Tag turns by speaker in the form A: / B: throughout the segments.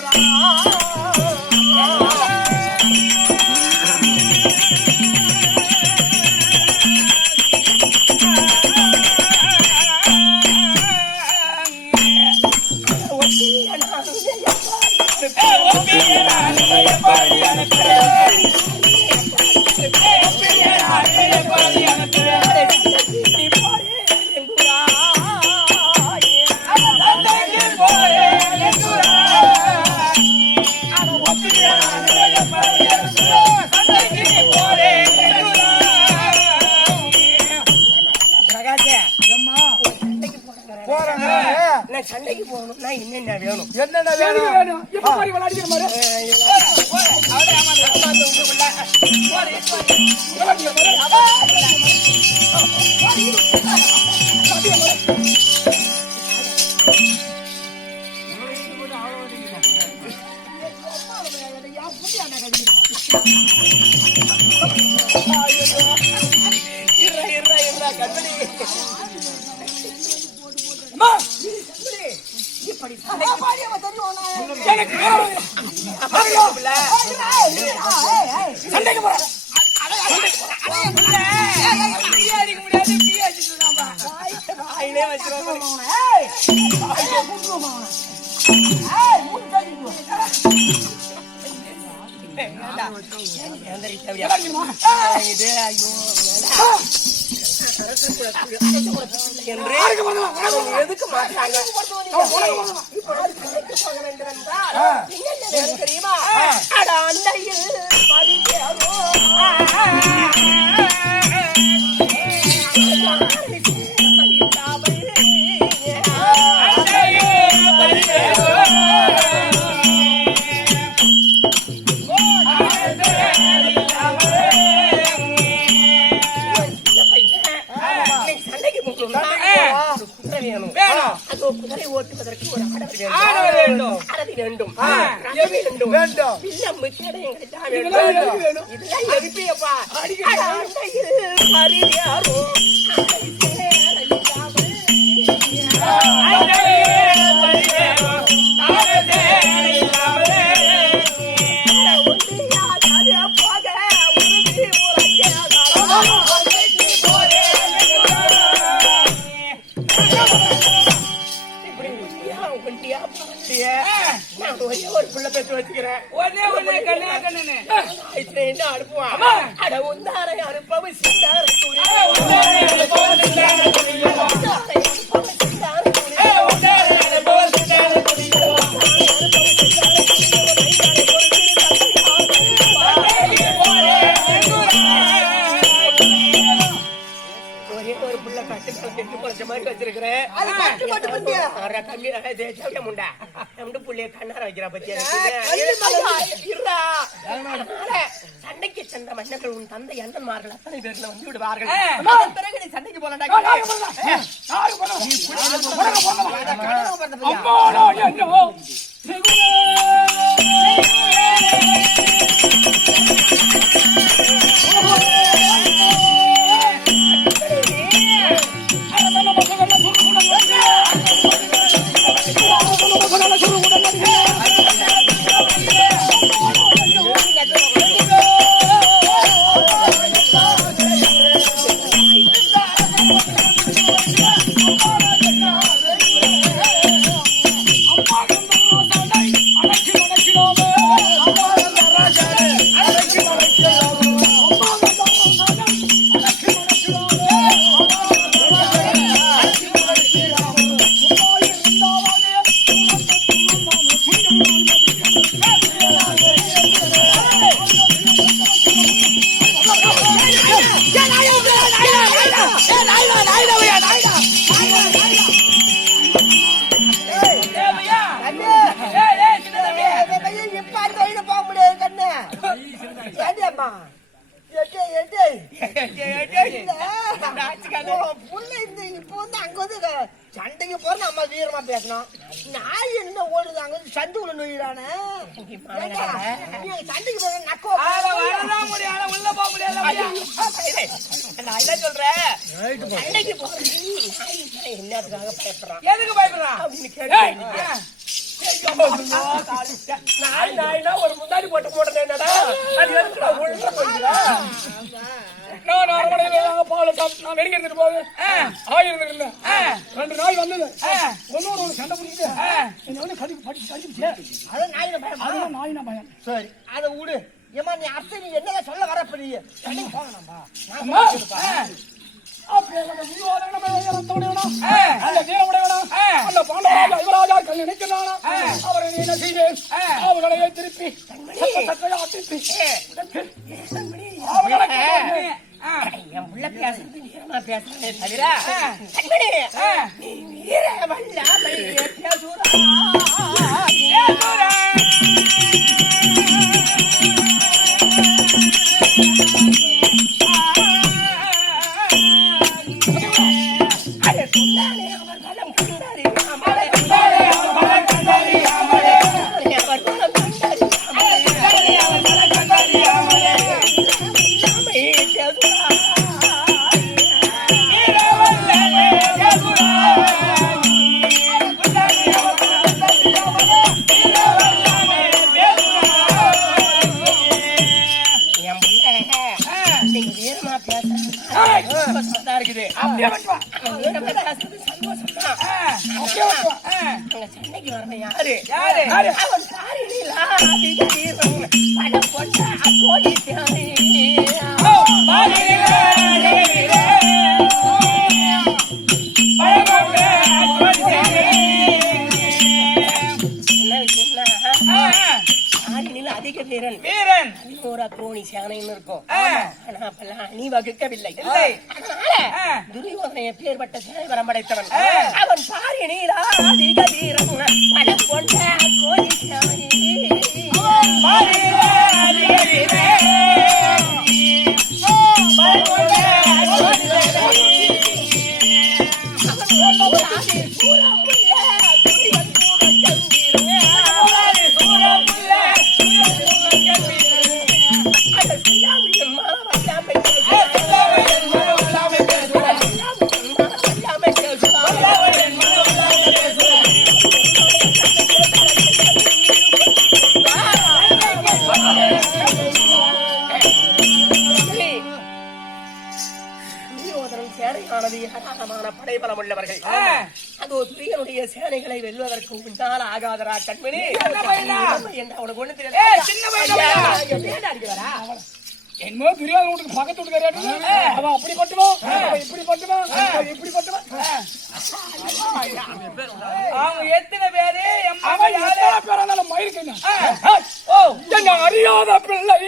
A: 돌아 போகணும்னா என்னென்ன வேணும்
B: என்னென்ன வேணும்
C: வேணும் எப்ப மாதிரி விளையாடிக்கிற மாதிரி
A: கண்மணி
C: சண்டைக்கு
A: போற இது ஐயோ என்று எதுக்கு தெரியுமா குதிரை ஓட்டுவதற்கு ஒரு ஆடவர்
C: வேண்டும்
A: அரதி வேண்டும்? வேண்டும்.
B: வேண்டும்?
A: வில்லம் வேண்டும்? இதெல்லாம்
C: எதுப்பா
A: அடிக்கடி. என்ன அனுப்புவான் அட உந்தாரை அனுப்பவும் சிந்தாரை விடுவார்கள் சண்டைக்கு போலடா நான்
C: எடுத்துட்டு போகுது. இருந்தேன் ரெண்டு நாய் வந்தது. ஒரு சண்டை பிடிக்குது. என்ன வந்து கடிக்கு கடிச்சு
B: பயமா.
C: பயம்.
B: சரி. அதை விடு. ஏமா நீ அத்தை நீ என்னதான் சொல்ல வர இப்ப நீ? சண்டைக்கு போகணும்பா
C: அம்மா. அப்படியே நம்ம விரிவாதம் நம்ம ரத்தமுடையவனா அந்த அந்த பாண்டவராஜா யுவராஜா அவரை
A: பேசுறது தவிர பேசுறா வீரம் பட பொண்ணா கோடி கோணி சேனைன்னு இருக்கும் ஆனா அப்பெல்லாம் அணி வகுக்கவில்லை. அதனால துரியோதனை எப்பேற்பட்ட சேனை வரம் படைத்தவன் அவன் அதிக படம் கொண்ட கோணி சேனை துரியோதனன் ஆகாதரா கண்மணி என்ன அவனுக்கு ஒண்ணு தெரியாது
C: சின்ன பையனா? என்னமோ துரியாத வீட்டுக்கு பக்கத்து வீட்டுக்காரி அவன் அப்படி பட்டுவான் அவன் இப்படி பட்டுவான் அவன் இப்படி பட்டுவான்
D: அவங்க எத்தனை பேரு?
C: அவன் எத்தனை பேரானாலும் மயிருக்கு ஓ என்ன அறியாத பிள்ளை.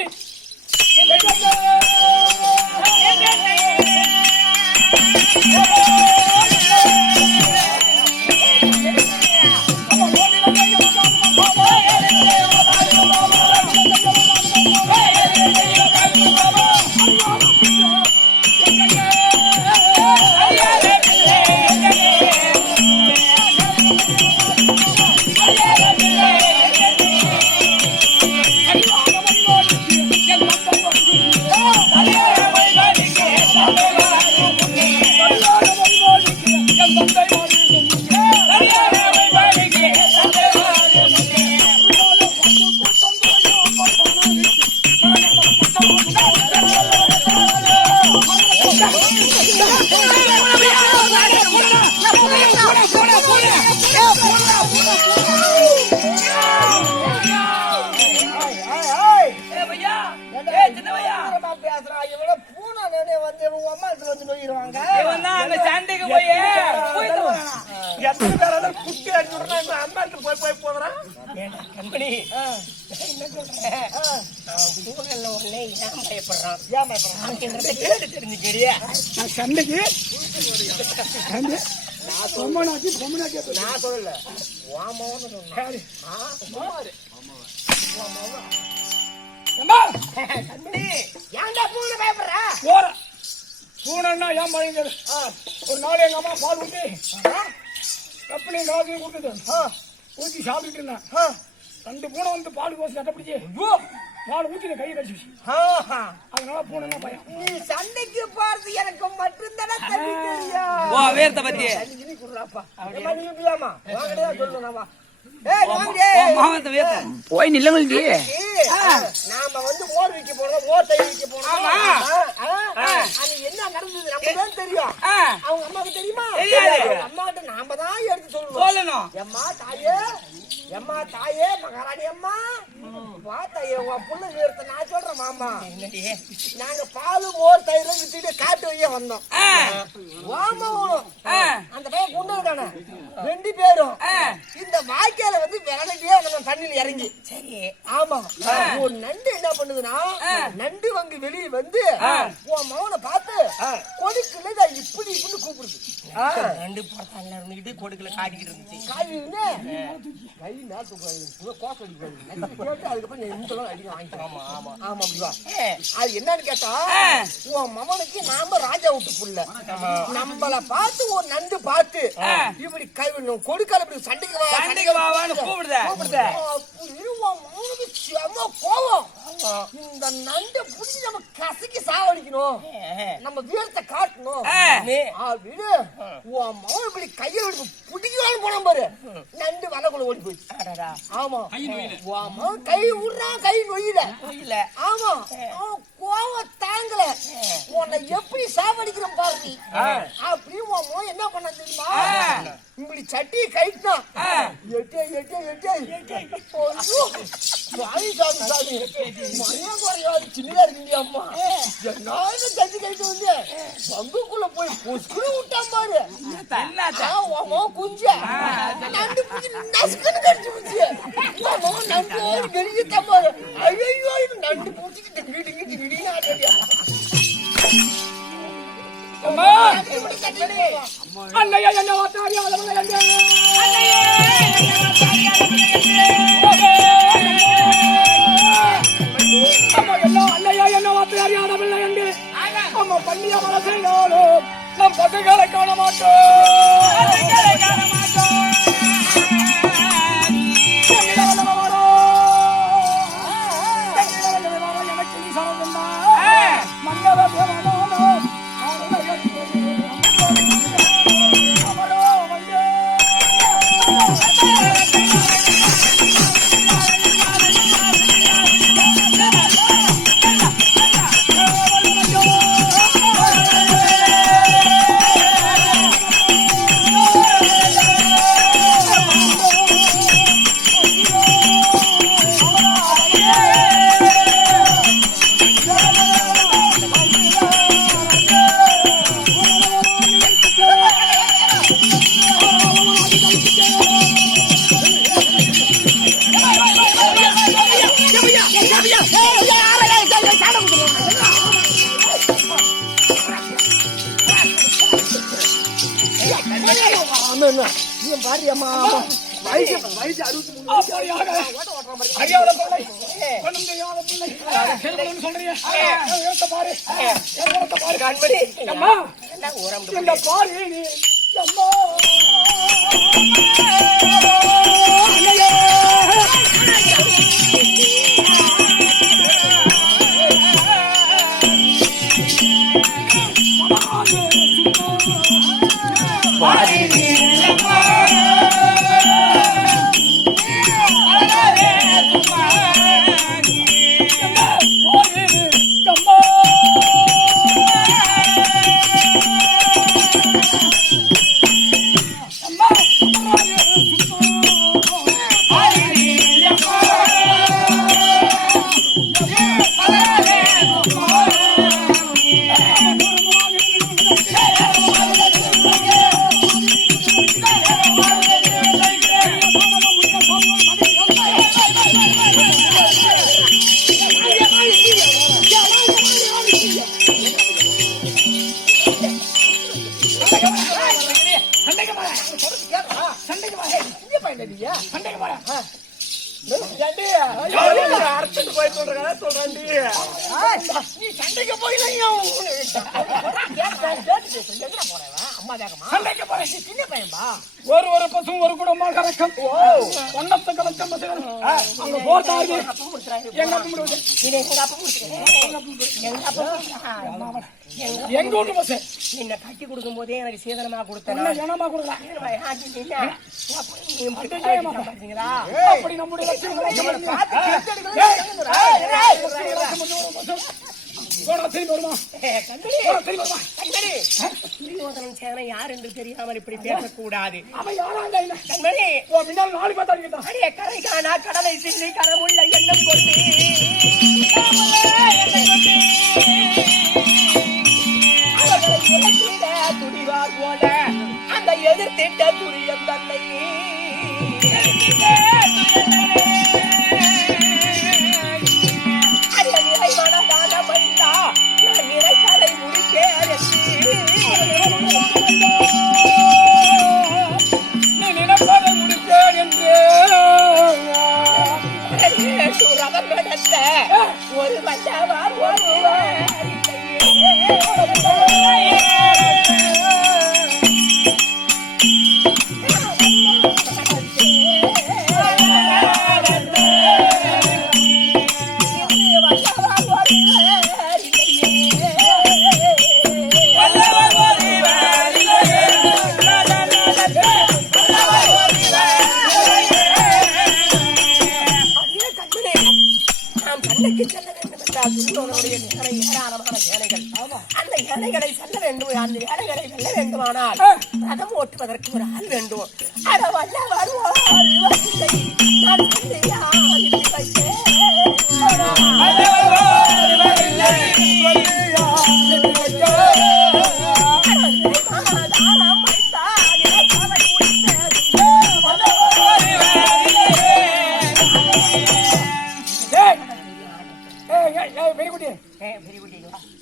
D: Hallelujah. சண்டைக்கு?
C: சண்டை? பொம்மனாக்கி பொம்மனாக்கி
B: நான் சொல்லல.
A: கண்மணி,
B: ஏன்டா பூனை பயப்படுற?
C: போற. பூனைன்னா ஏன் பழங்க ஒரு நாள் எங்க அம்மா பால் ஊட்டி கப்பலையும் காசையும் கொடுத்தது ஊற்றி சாப்பிட்டுட்டு இருந்தேன். ரெண்டு பூனை வந்து பால் கோசி கட்ட பால் ஊற்றி கையை கடிச்சிச்சு
B: ஆஹா.
C: அதனால பூனைன்னா பயம்.
B: நீ சண்டைக்கு போறது எனக்கு மட்டும்தானே தெரியும்.
D: ஓ வீரத்தை பத்தி
B: குடுறாப்பா. நீ? வாங்கடா,
A: போய் நில்லுங்கள்டி
B: ஏய், நாம வந்து மோர் விக்க போனோம் மோர் தயிர் விக்க போனோம் என்ன நடந்தது நமக்கு தான் தெரியும். அவங்க அம்மாவுக்கு தெரியுமா? அம்மா கிட்ட நாம தான் எடுத்து சொல்லணும்
D: சொல்லணும்.
B: எம்மா தாயே. எம்மா தாயே மகாராணி அம்மா. தாயே உன் புள்ள நான் சொல்றேன் மாமா. நாங்க பால் மோர் தயிர் விட்டுட்டு காட்டு வழியா வந்தோம்.
D: ஆ,
B: அந்த பையன் கொண்டு இருக்கானே ரெண்டு பேரும். இந்த வாய்க்கால வந்து விரலடியே நம்ம தண்ணியில இறங்கி.
D: சரி.
B: ஆமா. ஒரு நண்டு என்ன பண்ணுதுன்னா நண்டு வந்து வெளியே வந்து உன் மகனை பார்த்து கொடுக்கல இப்படி இப்படி கூப்பிடுது.
D: ரெண்டு போட்டாங்க இருந்துகிட்டு கொடுக்கல காட்டிக்கிட்டு இருந்துச்சு.
B: காய்கறின்னு கை அடிக்காது கேட்டு அதுக்கப்புறம் வாங்கிக்கலாம் ஆமா ஆமா. அப்படிவா அது என்னன்னு கேட்டா உன் மகனுக்கு நாம ராஜா விட்டு புள்ள. நம்மள பார்த்து ஒரு நண்டு பார்த்து இப்படி கை கொடுக்கல இப்படி சண்டைக்கு
D: சண்டைக்கு வாவான்னு கூப்பிடுத
B: கூப்பிடுத. அப்படின்னு உன் மகனுக்கு செம கோவம். இந்த நண்டை புடிச்சு நம்ம கசக்கி சாவடிக்கணும். நம்ம வீரத்தை காட்டணும்.
D: ஆ.
B: அப்படின்னு உன் மகன் இப்படி கையை எடுத்து பிடிக்கலாம்னு போன பாரு. நண்டு வலைக்குள்ள ஓடி
D: அடடா.
B: ஆமா. உன் மகன் கை விடுறான் கை நொய்யல.
D: இல்ல
B: ஆமா. அவன் கோவம் தாங்கல. உன்னை எப்படி சாவடிக்கிறோம் பாரு அப்படி உன் மகன் என்ன பண்ண தெரியுமா? இப்படி சட்டியை கைட்டான் எட்டே எட்டே எட்டே. ஐயோ, சாமி சாமி. மரியா குறையாது சின்னதா இருக்கீங்க அம்மா. நான் சட்டி கைட்டு வந்து? பங்குக்குள்ள போய் பொசுக்குன்னு விட்டான் பாரு. குஞ்ச நண்டு புடிச்சு நசுக்குன்னு கடிச்சு மகன் நண்டு ஓடி வெளியிட்டான் பாரு. ஐயோ இது நண்டு டிங்கு டிங்கு டிங்கு ஆடியா
C: அம்மா! அண்ணையா என்ன வாத்தாடி அதவங்க எங்க என்ன வாத்தாடி அதவங்க எங்க அம்மா பண்ணிய மனசையாலும் நம் பசங்களை காண மாட்டோம் ஒண்ணும் தெரியாத பிள்ளை செல்வம்னு சொல்றியே? என் வேகத்தை பாரு. பாரு. அம்மா. பாரு நீ. அம்மா. சண்டைக்கு
B: நீங்க
C: சண்டைக்கு வர
B: அர்த்தத்துக்கு போய் சொல்றேன் சொல்றேன் நீ சண்டைக்கு போயில அம்மா தாகமா
C: சண்டைக்கு போறேன்
B: சின்ன பையன்பா
C: ஒரு ஒரு பசும் ஒரு குடும்பம் கலக்கம் ஒன்னத்தை கலக்கம்
A: அப்பா முடிச்சுறாரு
C: எங்க அப்பா முடிவு
A: எங்க அப்பா எங்க அப்பா. எங்க
C: வீட்டு பஸ்
A: நின்ன கட்டி கொடுக்கும் போதே எனக்கு சீதனமா கொடுத்தேன்
C: ஜனமா கொடுக்கலாம் அப்படி நம்முடைய. போடா திரும்பி வருமா?
A: கண்மணி.
C: போடா திரும்பி வருமா?
A: கண்மணி. துரியோதனன் சேனை யார் என்று தெரியாமல் இப்படி பேசக்கூடாது.
C: அவன் யாராண்டா இல்ல
A: கண்மணி.
C: உன் முன்னால் நாலு பார்த்தா
A: கரை காணா கடலை சில்லி கரமுள்ள எண்ணம் கொண்டு. துணிவார் போல. அந்த எதிர்த்திட்ட துரியம் தன்னை.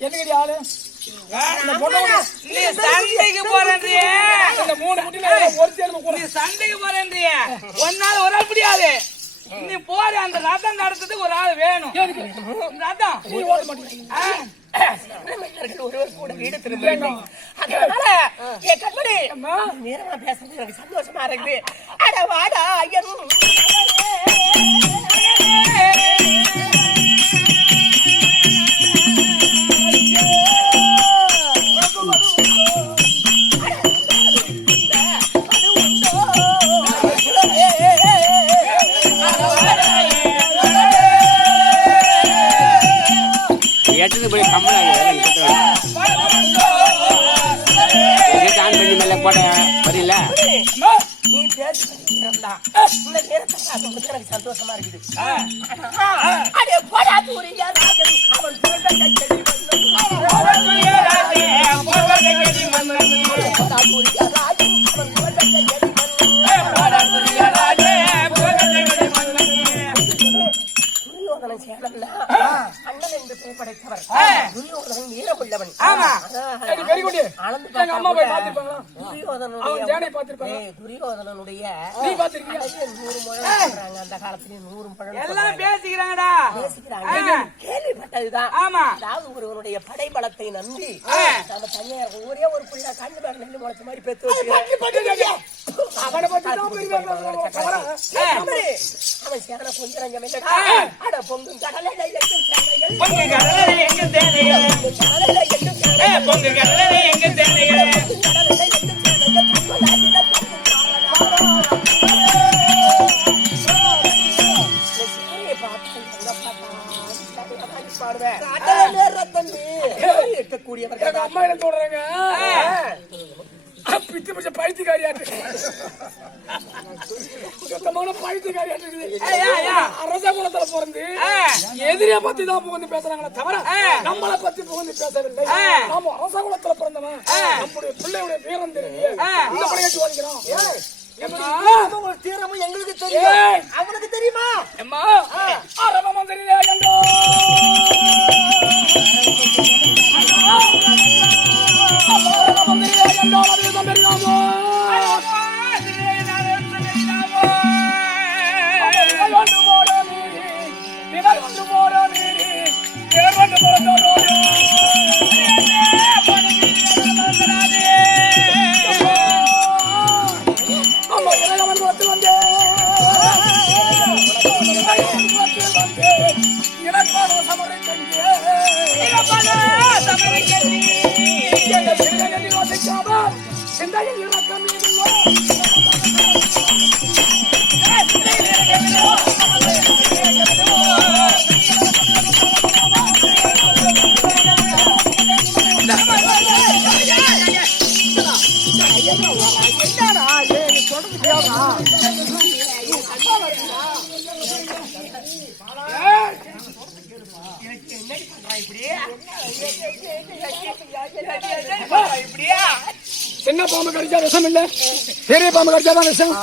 C: என்னடி ஆளு இந்த
E: சண்டைக்கு போறேன்றியே
C: இந்த மூணு குட்டில ஒரு சேர்ந்து கூட
E: நீ சண்டைக்கு போறேன்றியே ஒன்னால ஒரு ஆள் முடியாது நீ போற அந்த ரதம் நடத்துறதுக்கு ஒரு ஆள் வேணும் ரதம்
C: நீ ஓட மாட்டீங்க
A: ஒருவர் கூட வீடு திரும்ப வேண்டும். அதனால என் கண்மணி. நேரமா பேசுறது எனக்கு சந்தோஷமா இருக்குது. அட வாடா என் சந்தோஷமா இருக்குது. வீரமுள்ளவன்
E: ஆமா.
A: அளந்து
C: எங்க அம்மா போய்
A: துரியோதனனுடைய
C: ஜானை
A: துரியோதனனுடைய
C: நீ
A: முழம் சொல்றாங்க. அந்த காலத்துல நூறு முழம்
E: எல்லாம்
A: சொல்றாங்க.
E: பேசிக்கிறாங்கடா.
A: பேசிக்கிறாங்க. கேள்விப்பட்டதுதான்.
E: ஆமா.
A: அதாவது ஒருவனுடைய படைபலத்தை நம்பி. நம்ம தனியார் ஒரே ஒரு பிள்ளை கண்ணு மேல நெல்லு முளைச்ச மாதிரி பெத்து வச்சுக்கிறேன்
C: அவனை பத்தி தான் பெரிய
A: கம்பெனி, அவன் சேன கொஞ்சம். அட பொங்கும்
E: கடலை எங்க தேனைகள் பொங்கு கடலை எங்க
A: பாடுவேன்.
C: எங்க அம்மா என்ன சொல்றாங்க? பிச்சு பிடிச்ச பைத்தியக்காரியாட்டு சுத்தமான பைத்தியக்காரியாட்டு இருக்குது. அரச குலத்துல பிறந்து. எதிரிய பத்தி தான் புகழ்ந்து பேசுறாங்களே தவிர நம்மளை பத்தி புகழ்ந்து பேசவில்லை. நாம அரச குலத்துல பிறந்தவன் நம்முடைய பிள்ளையுடைய வீரம் தெரியும். இந்த படையாட்டு வாங்கிக்கிறோம்
B: ஒரு தீரமும் எங்களுக்கு தெரியும். அவனுக்கு தெரியுமா?
C: அம்மா போட போட கொண்டு போட Thank
E: you.
B: சின்ன பாம்பு கடிச்சா விஷம் இல்ல? பெரிய பாம்பு கடிச்சா தான் விஷம்?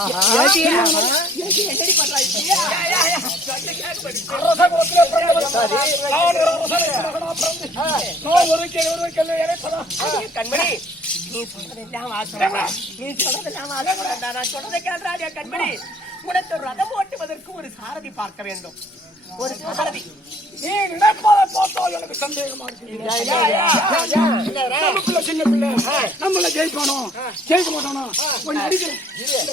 A: கண்மணி நீ சொல்றதெல்லாம் நீ சொல்றதெல்லாம் நான் சொல்றதை கேட்டாடியா கண்மணி. உனக்கு ரதம் ஓட்டுவதற்கு ஒரு சாரதி பார்க்க வேண்டும். ஒரு சாரதி.
B: நீ நினைப்பதை எனக்கு சந்தேகமா இருக்கு நமக்குள்ள சின்ன பிள்ளை. நம்மள ஜெயிப்பானோ? ஜெயிக்க மாட்டானோ? கொஞ்சம் அடிக்கிறேன் இந்த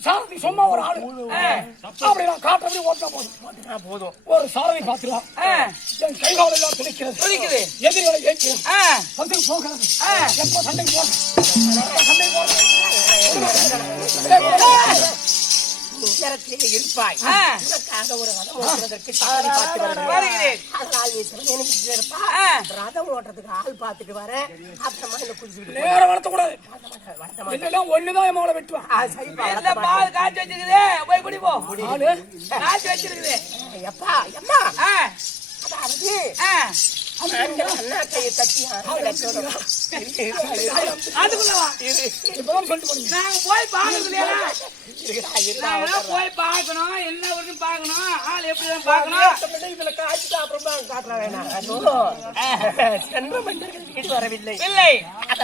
B: சாரதி சும்மா ஒரு ஆளு. அப்படி நான் காட்டுறபடி ஓட்டினா போதும்.
A: போதும்.
B: ஒரு சாரதி பாத்துக்கலாம் என் கைகால் எல்லாம் துணிக்கிறது
E: துடிக்குது.
B: எதிரிகளை ஏற்கிறேன்
E: ஆ,
B: சண்டைக்கு போகிறது எப்ப சண்டைக்கு போகிறது
A: நேரத்திலே இருப்பாய். உனக்காக ஒரு ரதம் ஓட்டுவதற்கு சாரதி பார்த்து வருகிறேன். அதனால் நீ இருப்பா. ரதம் ஓட்டுறதுக்கு ஆள் பார்த்துட்டு வரேன். அப்புறமா இந்த குடிச்சுக்கிட்டு
B: நேரம் வளர்த்தக்கூடாது இதெல்லாம் ஒண்ணுதான் என் வெட்டுவான்.
A: சரிப்பா
E: எல்லாம் பால் காய்ச்சி வச்சிருக்குது போய் குடி. போ
B: ஆளு
E: காய்ச்சி வச்சிருக்குது
A: எப்பா எம்மா அதாவது
E: போய் பாக்கலையா போய் என்ன வருதுன்னு ஆள் எப்படிதான் பார்க்கணும்
A: இதுல காய்ச்சிட்டு அப்புறமா காட்டுற வரவில்லை
E: இல்லை
A: அத